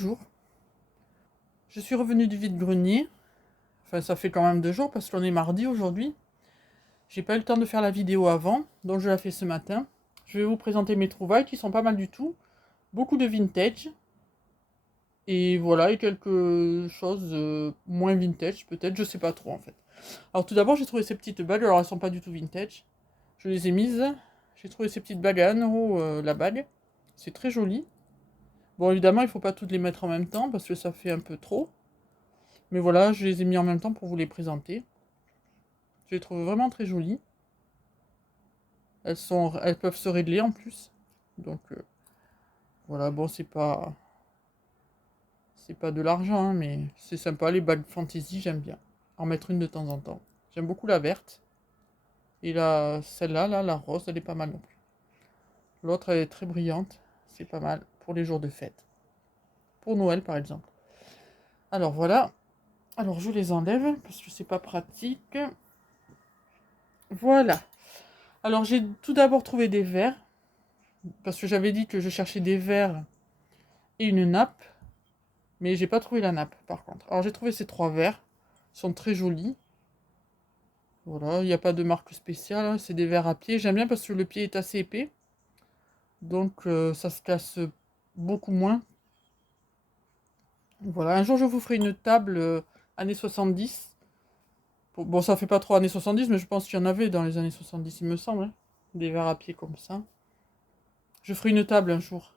Bonjour, je suis revenue du vide-grenier. Enfin, ça fait quand même 2 jours parce qu'on est mardi aujourd'hui. J'ai pas eu le temps de faire la vidéo avant, donc je la fais ce matin. Je vais vous présenter mes trouvailles qui sont pas mal du tout. Beaucoup de vintage. Et voilà, et quelques choses moins vintage peut-être, je sais pas trop en fait. Alors tout d'abord, j'ai trouvé ces petites bagues, alors elles sont pas du tout vintage. Je les ai mises. J'ai trouvé ces petites bagues à 1 € la bague. C'est très joli. Bon, évidemment, il faut pas toutes les mettre en même temps parce que ça fait un peu trop. Mais voilà, je les ai mis en même temps pour vous les présenter. Je les trouve vraiment très jolies. Elles peuvent se régler en plus. Donc voilà, bon, c'est pas de l'argent, hein, mais c'est sympa. Les bagues fantasy, j'aime bien. En mettre une de temps en temps. J'aime beaucoup la verte. Et celle-là, là, la rose, elle est pas mal non plus. L'autre, elle est très brillante. C'est pas mal pour les jours de fête. Pour Noël, par exemple. Alors voilà. Alors je les enlève parce que c'est pas pratique. Voilà. Alors j'ai tout d'abord trouvé des verres. Parce que j'avais dit que je cherchais des verres et une nappe. Mais j'ai pas trouvé la nappe par contre. Alors j'ai trouvé ces 3 verres. Ils sont très jolis. Voilà, il n'y a pas de marque spéciale, hein. C'est des verres à pied. J'aime bien parce que le pied est assez épais. Donc ça se casse beaucoup moins. Voilà, un jour je vous ferai une table années 70. Bon, ça fait pas trop années 70, mais je pense qu'il y en avait dans les années 70, il me semble, hein. Des verres à pied comme ça. Je ferai une table un jour.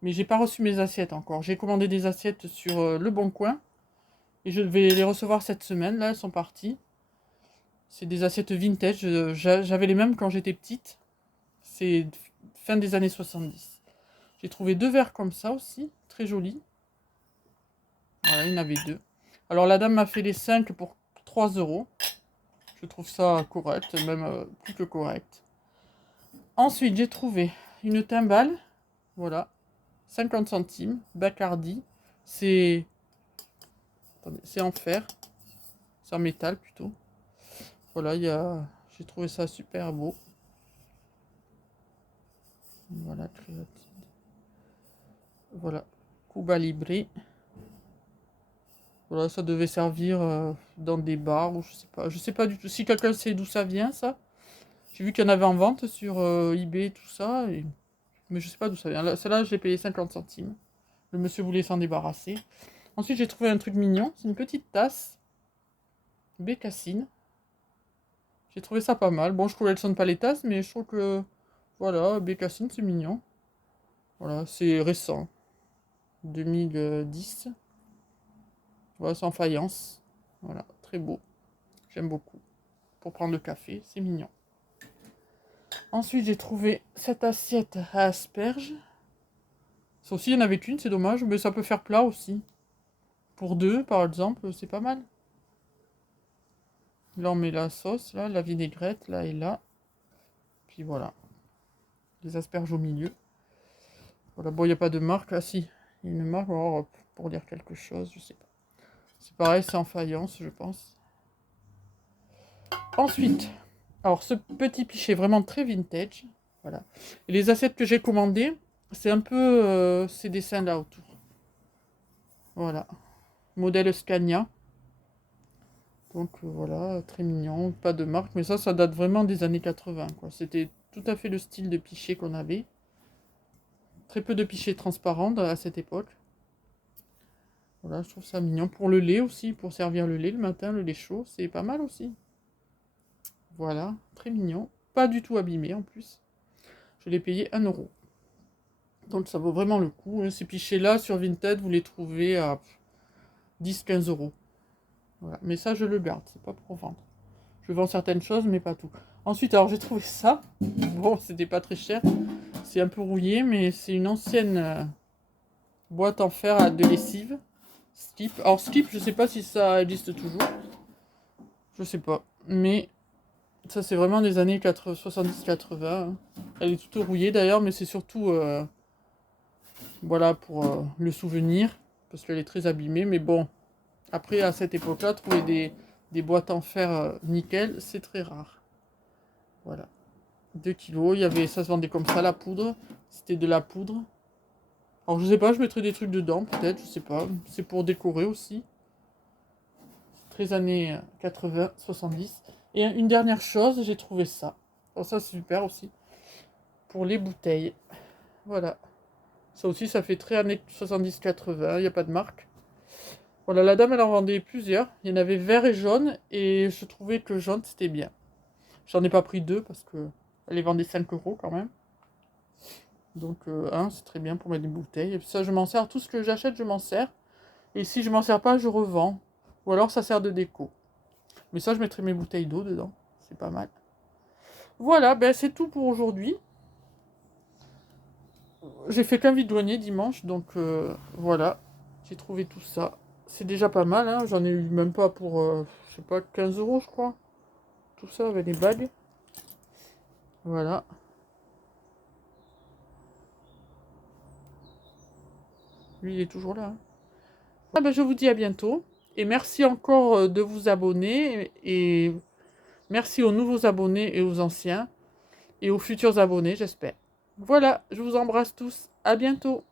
Mais j'ai pas reçu mes assiettes encore. J'ai commandé des assiettes sur Le Bon Coin. Et je vais les recevoir cette semaine. Là, elles sont parties. C'est des assiettes vintage. J'avais les mêmes quand j'étais petite. C'est fin des années 70. J'ai trouvé 2 verres comme ça aussi. Très jolis. Voilà, il y en avait 2. Alors la dame m'a fait les 5 pour 3 €. Je trouve ça correct. Même plus que correct. Ensuite, j'ai trouvé une timbale. Voilà. 50 centimes. Bacardi. C'est... Attendez, c'est en fer. C'est en métal plutôt. Voilà, j'ai trouvé ça super beau. Voilà, créatine. Voilà, Cuba Libre. Voilà, ça devait servir dans des bars ou je sais pas. Je sais pas du tout. Si quelqu'un sait d'où ça vient, ça. J'ai vu qu'il y en avait en vente sur eBay et tout ça. Mais je sais pas d'où ça vient. Celle-là, je l'ai payé 50 centimes. Le monsieur voulait s'en débarrasser. Ensuite, j'ai trouvé un truc mignon. C'est une petite tasse. Bécassine. J'ai trouvé ça pas mal. Bon, je trouve qu'elles sont pas les tasses, mais je trouve que... Voilà, Bécassine, c'est mignon. Voilà, c'est récent. 2010. Voilà, c'est en faïence. Voilà, très beau. J'aime beaucoup. Pour prendre le café, c'est mignon. Ensuite, j'ai trouvé cette assiette à asperges. Ça aussi, il n'y en avait qu'une, c'est dommage, mais ça peut faire plat aussi. Pour 2, par exemple, c'est pas mal. Là, on met la sauce, là, la vinaigrette, là et là. Puis voilà. Les asperges au milieu. Voilà, bon, il n'y a pas de marque. Ah si, il y a une marque, alors, pour dire quelque chose, je sais pas. C'est pareil, c'est en faïence, je pense. Ensuite, alors ce petit pichet vraiment très vintage. Voilà. Et les assiettes que j'ai commandées, c'est un peu ces dessins là autour. Voilà. Modèle Scania. Donc voilà, très mignon. Pas de marque, mais ça date vraiment des années 80, quoi. C'était tout à fait le style de pichet qu'on avait. Très peu de pichets transparents à cette époque. Voilà, je trouve ça mignon. Pour le lait aussi, pour servir le lait le matin, le lait chaud, c'est pas mal aussi. Voilà, très mignon. Pas du tout abîmé en plus. Je l'ai payé 1 €. Donc ça vaut vraiment le coup, hein. Ces pichets-là, sur Vinted, vous les trouvez à 10-15 €. Voilà. Mais ça, je le garde, c'est pas pour vendre. Je vends certaines choses, mais pas tout. Ensuite, alors j'ai trouvé ça. Bon, c'était pas très cher. C'est un peu rouillé, mais c'est une ancienne boîte en fer de lessive. Skip. Alors Skip, je sais pas si ça existe toujours. Je sais pas. Mais ça, c'est vraiment des années 70-80, hein. Elle est toute rouillée d'ailleurs, mais c'est surtout... voilà, pour le souvenir, parce qu'elle est très abîmée, mais bon, après, à cette époque-là, trouver des boîtes en fer nickel, c'est très rare. Voilà. 2 kilos, ça se vendait comme ça, la poudre, c'était de la poudre. Alors je sais pas, je mettrai des trucs dedans, peut-être, je sais pas. C'est pour décorer aussi. Très années 80, 70. Et une dernière chose, j'ai trouvé ça. Alors ça c'est super aussi. Pour les bouteilles. Voilà. Ça aussi, ça fait très années 70-80, il n'y a pas de marque. Voilà, la dame, elle en vendait plusieurs. Il y en avait vert et jaune, et je trouvais que jaune, c'était bien. J'en ai pas pris deux, parce que elle les vendait 5 euros quand même. Donc, un, c'est très bien pour mettre des bouteilles. Et puis ça, je m'en sers. Tout ce que j'achète, je m'en sers. Et si je m'en sers pas, je revends. Ou alors, ça sert de déco. Mais ça, je mettrai mes bouteilles d'eau dedans. C'est pas mal. Voilà, ben c'est tout pour aujourd'hui. J'ai fait qu'un vide-grenier dimanche, donc voilà. J'ai trouvé tout ça. C'est déjà pas mal, hein. J'en ai eu même pas pour, je sais pas, 15 euros, je crois. Tout ça avec les bagues. Voilà. Lui, il est toujours là, hein. Ah ben, je vous dis à bientôt. Et merci encore de vous abonner. Et merci aux nouveaux abonnés et aux anciens. Et aux futurs abonnés, j'espère. Voilà, je vous embrasse tous. À bientôt.